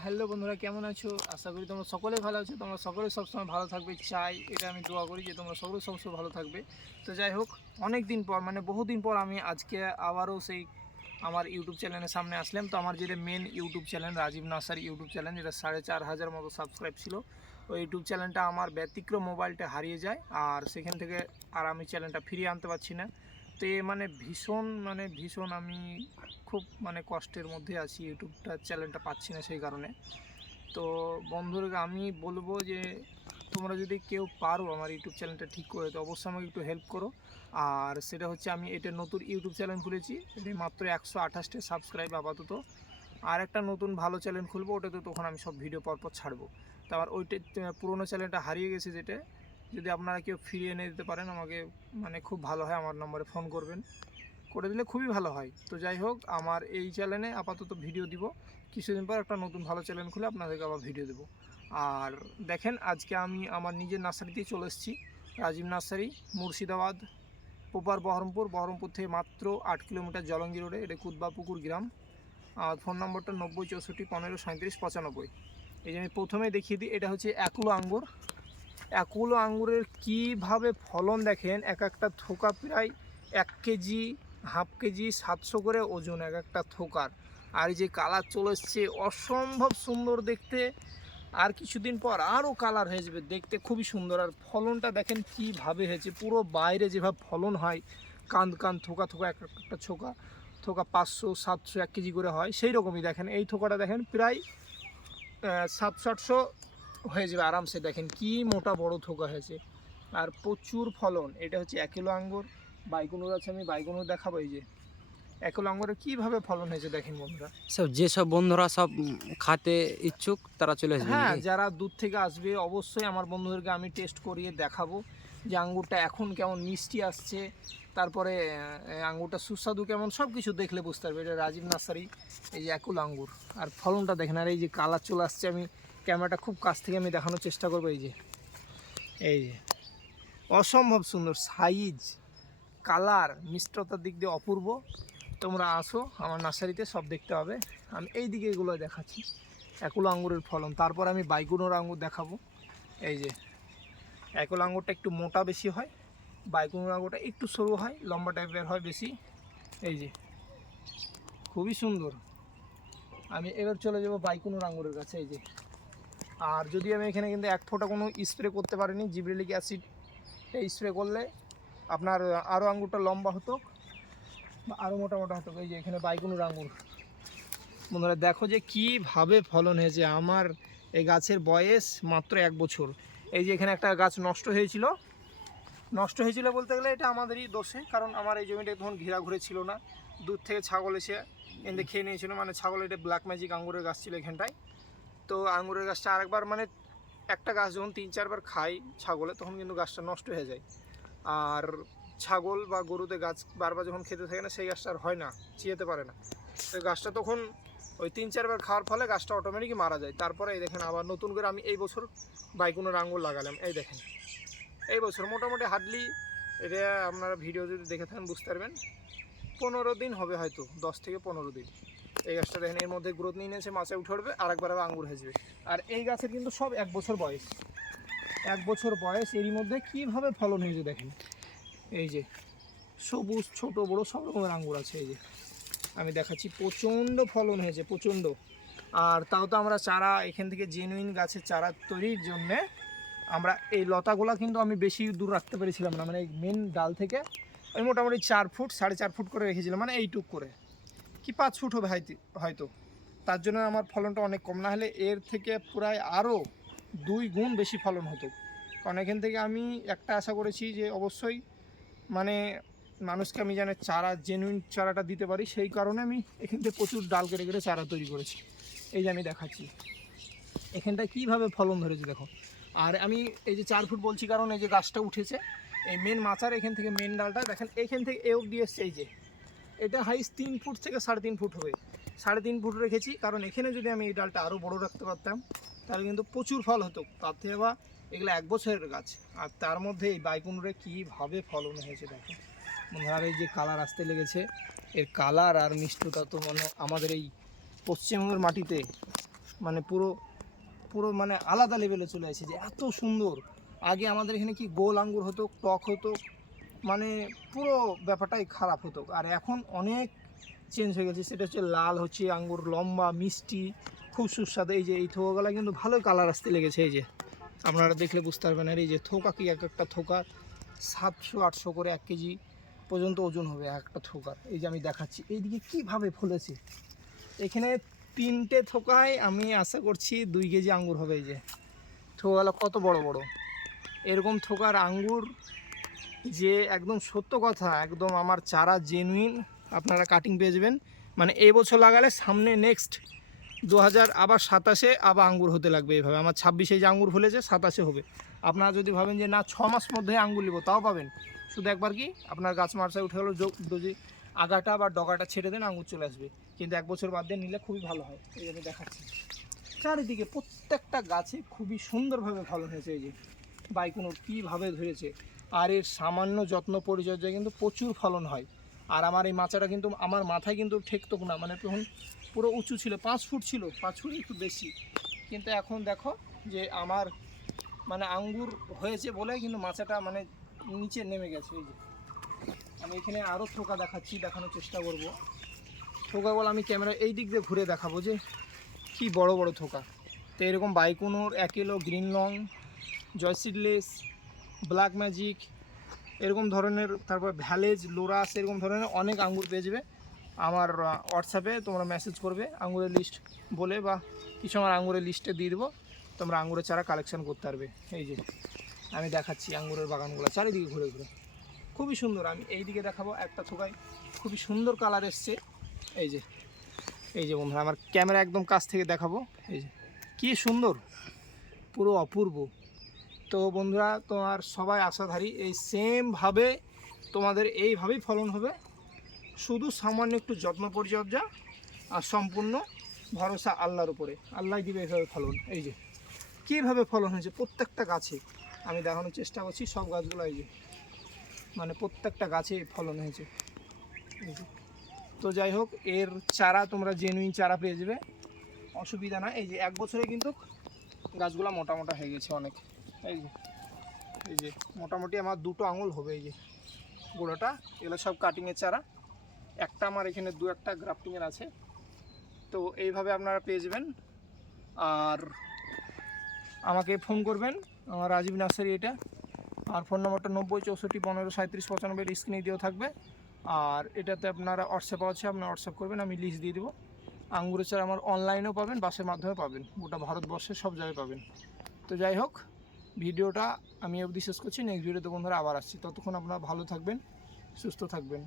Hello বন্ধুরা, কেমন আছো? আশা করি তোমরা সকলে ভালো আছো। তোমরা সকলে সবসময় ভালো থাকবে চাই, এটা আমি দোয়া করি যে তোমরা সকলে সবসময় ভালো থাকবে। তো যাই হোক, অনেক দিন পর মানে বহুদিন পর আমি আজকে আবারও সেই আমার ইউটিউব চ্যানেলের সামনে আসলাম। তো আমার যেটা main YouTube channel Rajib nursery YouTube channel, যেটা 4,500 মতো সাবস্ক্রাইব ছিল, ওই ইউটিউব চ্যানেলটা আমার ব্যতিক্রম মোবাইলটা হারিয়ে যায়, আর সেখান থেকে আর আমি চ্যানেলটা ফিরিয়ে আনতে পারছি না। তো ভীষণ আমি খুব কষ্টের মধ্যে আছি, ইউটিউবটা চ্যানেলটা পাচ্ছি না সেই কারণে। তো বন্ধুরা, আমি বলবো যে তোমরা যদি কেউ পারো আমার ইউটিউব চ্যানেলটা ঠিক করে, তো অবশ্যই আমাকে একটু হেল্প করো। আর সেটা হচ্ছে, আমি এটা নতুন ইউটিউব চ্যানেল খুলেছি, এটা মাত্র 128টা সাবস্ক্রাইব আপাতত। আর একটা নতুন ভালো চ্যানেল খুলবো, ওটাতে তখন আমি সব ভিডিও পরপর ছাড়বো। তো আমার ওইটা পুরোনো চ্যানেলটা হারিয়ে গেছে, যেটা যদি আপনারা কেউ ফিরিয়ে এনে দিতে পারেন আমাকে, খুব ভালো হয়। আমার নম্বরে ফোন করবেন, করে দিলে খুবই ভালো হয়। তো যাই হোক, আমার এই চ্যানেলে আপাতত ভিডিও দিব, কিছুদিন পর একটা নতুন ভালো চ্যানেল খুলে আপনাদেরকে আবার ভিডিও দেবো। আর দেখেন, আজকে আমি আমার নিজের নার্সারিতেই চলে এসেছি, রাজীব নার্সারি, মুর্শিদাবাদ, প্রপার বহরমপুর থেকে মাত্র 8 কিলোমিটার জলঙ্গি রোডে, এটা কুদবাপুকুর গ্রাম। আর ফোন নম্বরটা 90 64 15 37 95। এই যে আমি প্রথমে দেখিয়ে দিই, এটা হচ্ছে অ্যাকুলো আঙ্গুর। অ্যাকুলো আঙ্গুরের কীভাবে ফলন দেখেন, এক একটা থোকা প্রায় 1 কেজি, হাফ কেজি, 700 করে ওজন এক একটা থোকার। আর এই যে কালার চলে এসছে, অসম্ভব সুন্দর দেখতে। আর কিছুদিন পর আরও কালার হয়ে যাবে, দেখতে খুবই সুন্দর। আর ফলনটা দেখেন কীভাবে হয়েছে, পুরো বাইরে যেভাবে ফলন হয়, কান থোকা থোকা এক একটা থোকা 500 700 1 কেজি করে হয়, সেই রকমই দেখেন এই থোকাটা দেখেন প্রায় 700-800 হয়ে যাবে আরামসে। দেখেন কি মোটা বড় থোকা হয়েছে, আর প্রচুর ফলন। এটা হচ্ছে 1 কিলো আঙ্গুর। বাইকুনুর আছে, আমি বাইকুনুর দেখাবো। এই যে 1 কিলো আঙ্গুরে কীভাবে ফলন হয়েছে দেখেন বন্ধুরা। যেসব বন্ধুরা সব খাতে ইচ্ছুক তারা চলে আসবে হ্যাঁ, নাকি? যারা দূর থেকে আসবে অবশ্যই আমার বন্ধুদেরকে আমি টেস্ট করিয়ে দেখাবো যে আঙ্গুরটা এখন কেমন মিষ্টি আসছে, তারপরে আঙ্গুরটা সুস্বাদু কেমন, সব কিছু দেখলে বুঝতে পারবে। এটা রাজীব নার্সারি, এই যে একুল আঙ্গুর। আর ফলনটা দেখেন, আর এই যে কালার চলে আসছে। আমি ক্যামেরাটা খুব কাছ থেকে আমি দেখানোর চেষ্টা করবো। এই যে অসম্ভব সুন্দর সাইজ, কালার, মিষ্টতার দিক দিয়ে অপূর্ব। তোমরা আসো আমার নার্সারিতে, সব দেখতে হবে। আমি এই দিকে এগুলো দেখাচ্ছি, একুলো আঙ্গুরের ফলন। তারপর আমি বাইকুনোর আঙ্গুর দেখাবো। এই যে একুলো আঙ্গুরটা একটু মোটা বেশি হয়, বাইকুনোর আঙ্গুরটা একটু সরু হয়, লম্বা টাইপের হয় বেশি। এই যে খুবই সুন্দর। আমি এবার চলে যাব বাইকুনোর আঙ্গুরের কাছে। এই যে, আর যদি আমি এখানে কিন্তু 1 ফোঁটা কোনো স্প্রে করতে পারিনি, জিব্রেলিক অ্যাসিড স্প্রে করলে আপনার আরও আঙ্গুরটা লম্বা হতো বা আরও মোটা হতো। এই যে এখানে বাইকুনোর আঙ্গুর বন্ধুরা, দেখো যে কীভাবে ফলন হয়েছে। আমার এই গাছের বয়স মাত্র 1 বছর। এই যে এখানে একটা গাছ নষ্ট হয়েছিল বলতে গেলে এটা আমাদেরই দোষে, কারণ আমার এই জমিটা তখন ঘেরা ছিল না। দূর থেকে ছাগল এসে এনে খেয়ে নিয়েছিল, ছাগল। এটা ব্ল্যাক ম্যাজিক আঙ্গুরের গাছ ছিল এখানটায়। তো আঙ্গুরের গাছটা আরেকবার একটা গাছ যখন 3-4 বার খাই ছাগলে, তখন কিন্তু গাছটা নষ্ট হয়ে যায়। আর ছাগল বা গরুতে গাছ বারবার যখন খেতে থাকে না, সেই গাছটা আর হয় না, চিয়েতে পারে না। তো গাছটা তখন ওই 3-4 বার খাওয়ার ফলে গাছটা অটোমেটিকই মারা যায়। তারপরে এই দেখেন, আবার নতুন করে আমি এই বছর বাইকুনোর আঙ্গুর লাগালাম। এই দেখেন, এই বছর মোটামুটি হার্ডলি, এটা আপনারা ভিডিও যদি দেখে থাকেন বুঝতে পারবেন, 15 দিন হবে হয়তো, 10 থেকে 15 দিন। এই গাছটা দেখেন, এর মধ্যে গ্রোথ নিয়ে নিয়েছে, মাছে উঠে উঠবে, আরেকবার আবার আঙ্গুর হয়ে। আর এই গাছের কিন্তু সব 1 বছর বয়স, 1 বছর বয়স। এরই মধ্যে কীভাবে ফলন হয়েছে দেখেন। এই যে সবুজ, ছোট বড় সব রকমের আঙ্গুর আছে। এই যে আমি দেখাচ্ছি, প্রচণ্ড ফলন হয়েছে, প্রচণ্ড। আর তাও তো আমরা চারা এখান থেকে জেনুইন গাছের চারা তৈরির জন্যে আমরা এই লতাগুলা কিন্তু আমি বেশি দূর রাখতে পেরেছিলাম না, এই মেন ডাল থেকে আমি মোটামুটি 4 ফুট 4.5 ফুট করে রেখেছিলাম, এইটুক করে, কি 5 ফুট হবে হয়তো। তার জন্য আমার ফলনটা অনেক কম, না হলে এর থেকে প্রায় আরও 2 গুণ বেশি ফলন হতো। কারণ এখান থেকে আমি একটা আশা করেছি যে অবশ্যই মানুষকে আমি যেন চারা, জেনুইন চারাটা দিতে পারি, সেই কারণে আমি এখান থেকে প্রচুর ডাল কেটে কেটে চারা তৈরি করেছি। এই যে আমি দেখাচ্ছি এখানটায় কীভাবে ফলন ধরেছে দেখো। আর আমি এই যে 4 ফুট বলছি, কারণ এই যে গাছটা উঠেছে এই মেন মাচার এখান থেকে, মেন ডালটা দেখেন এইখান থেকে এ অবধি এসছে। এই যে এটা হাইস 3 ফুট থেকে 3.5 ফুট হবে, 3.5 ফুট রেখেছি, কারণ এখানে যদি আমি এই ডালটা আরও বড় রাখতে পারতাম তাহলে কিন্তু প্রচুর ফল হতো। তার থেকে বা এগুলো 1 বছরের গাছ, আর তার মধ্যে এই বাইকুনুরে কীভাবে ফলন হয়েছে দেখো। আর এই যে কালার আসতে লেগেছে, এর কালার আর মিষ্টতা তো আমাদের এই পশ্চিমবঙ্গের মাটিতে মানে পুরো পুরো মানে আলাদা লেভেলে চলে আসে, যে এত সুন্দর। আগে আমাদের এখানে কি গোল আঙ্গুর হতো, টক হতো, মানে পুরো ব্যাপারটাই খারাপ হতো। আর এখন অনেক চেঞ্জ হয়ে গেছে, সেটা হচ্ছে লাল হচ্ছে আঙ্গুর, লম্বা মিষ্টি, খুব সুস্বাদু। এই যে এই থোকাগুলো কিন্তু ভালোই কালার আসতে লেগেছে, এই যে আপনারা দেখলে বুঝতে পারবেন। আর এই যে থোকা কি, এক একটা থোকা 700-800 করে 1 কেজি পর্যন্ত ওজন হবে এক একটা থোকার। এই যে আমি দেখাচ্ছি এইদিকে কীভাবে ফলেছে, এখানে 3টে থোকায় আমি আশা করছি 2 কেজি আঙ্গুর হবে। এই যে থোকাগুলো কত বড় বড়, এরকম থোকার আঙ্গুর যে একদম সত্য কথা, একদম আমার চারা জেনুইন আপনারা কাটিং পেয়ে যাবেন। মানে এই বছর লাগালে সামনে নেক্সট 2027-এ আবার আঙ্গুর হতে লাগবে এইভাবে। আমার 26-এ যে আঙ্গুর ফলেছে 27-এ হবে। আপনারা যদি ভাবেন যে না 6 মাস মধ্যে আঙ্গুর নেবো, তাও পাবেন। শুধু একবার কি আপনার গাছ মার্চায় উঠে গেলো, যদি আগাটা বা ডগাটা ছেড়ে দেন আঙ্গুর চলে আসবে। কিন্তু 1 বছর বাদ দিয়ে নিলে খুবই ভালো হয়। এই আমি দেখাচ্ছি চারিদিকে প্রত্যেকটা গাছে খুবই সুন্দরভাবে ফলন হয়েছে। এই যে বাইকুনুর কীভাবে ধরেছে, আর এর সামান্য যত্ন পরিচর্যায় কিন্তু প্রচুর ফলন হয়। আর আমার এই মাচাটা কিন্তু আমার মাথায় কিন্তু ঠেকতো না, মানে তখন পুরো উঁচু ছিল, 5 ফুট ছিল, 5 ফুট একটু বেশি। কিন্তু এখন দেখো যে আমার মানে আঙ্গুর হয়েছে বলে কিন্তু মাচাটা মানে নিচে নেমে গেছে। এই যে আমি এখানে আরও থোকা দেখাচ্ছি, দেখানোর চেষ্টা করব। থোকাগুলো আমি ক্যামেরা এই দিক দিয়ে ঘুরে দেখাবো যে কি বড় বড় থোকা। তো এরকম বাইকুনুর, অ্যাকেলো, গ্রিন লং, জয়সিডলেস, ব্ল্যাক ম্যাজিক, এরকম ধরনের, তারপর ভ্যালেজ, লোরাস, এরকম ধরনের অনেক আঙ্গুর পেয়ে যাবে। আমার হোয়াটসঅ্যাপে তোমরা মেসেজ করবে আঙ্গুরের লিস্ট বলে, বা কিছু আমার আঙ্গুরের লিস্টে দিয়ে দেবো, তোমরা আঙ্গুরের চারা কালেকশন করতে পারবে। এই যে আমি দেখাচ্ছি আঙ্গুরের বাগানগুলো চারিদিকে ঘুরে ঘুরে, খুবই সুন্দর। আমি এই দিকে দেখাবো একটা থোকায় খুবই সুন্দর কালার এসছে। এই যে এই যে বন্ধুরা আমার ক্যামেরা একদম কাছ থেকে দেখাবো, এই যে কী সুন্দর, পুরো অপূর্ব। তো বন্ধুরা তোমার সবাই আশাধারী এই সেমভাবে তোমাদের এইভাবেই ফলন হবে, শুধু সামান্য একটু যত্ন পরিচর্যা আর সম্পূর্ণ ভরসা আল্লাহর উপরে। আল্লাহ দিবে এইভাবে ফলন। এই যে কীভাবে ফলন হয়েছে প্রত্যেকটা গাছে, আমি দেখানোর চেষ্টা করছি সব গাছগুলো। এই যে মানে প্রত্যেকটা গাছে ফলন হয়েছে। এই যে তো যাই হোক, এর চারা তোমরা জেনুইন চারা পেয়ে যাবে, অসুবিধা না। এই যে 1 বছরে কিন্তু গাছগুলো মোটা মোটা হয়ে গেছে অনেক। এই যে মোটামুটি আমার 2টো আঙুল হবে। এই যে গোড়াটা, এগুলো সব কাটিংয়ের চারা, একটা আমার এখানে 2-1টা গ্রাফটিংয়ের আছে। তো এইভাবে আপনারা পেয়ে যাবেন। আর আমাকে ফোন করবেন, আমার রাজীব নার্সারি এটা, আর ফোন নম্বরটা 90 64 15 37 95 স্ক্রিনে দেওয়া থাকবে। আর এটাতে আপনারা হোয়াটসঅ্যাপ আছে, আপনারা হোয়াটসঅ্যাপ করবেন, আমি লিস্ট দিয়ে দেবো। আঙ্গুরের চারা আমার অনলাইনেও পাবেন, বাসের মাধ্যমে পাবেন, গোটা ভারতবর্ষের সব জায়গায় পাবেন। তো যাই হোক, ভিডিওটা আমি অবধি শেষ করছি। নেক্সট ভিডিওতে বন্ধুরা আবার আসছি, ততক্ষণ আপনারা ভালো থাকবেন, সুস্থ থাকবেন।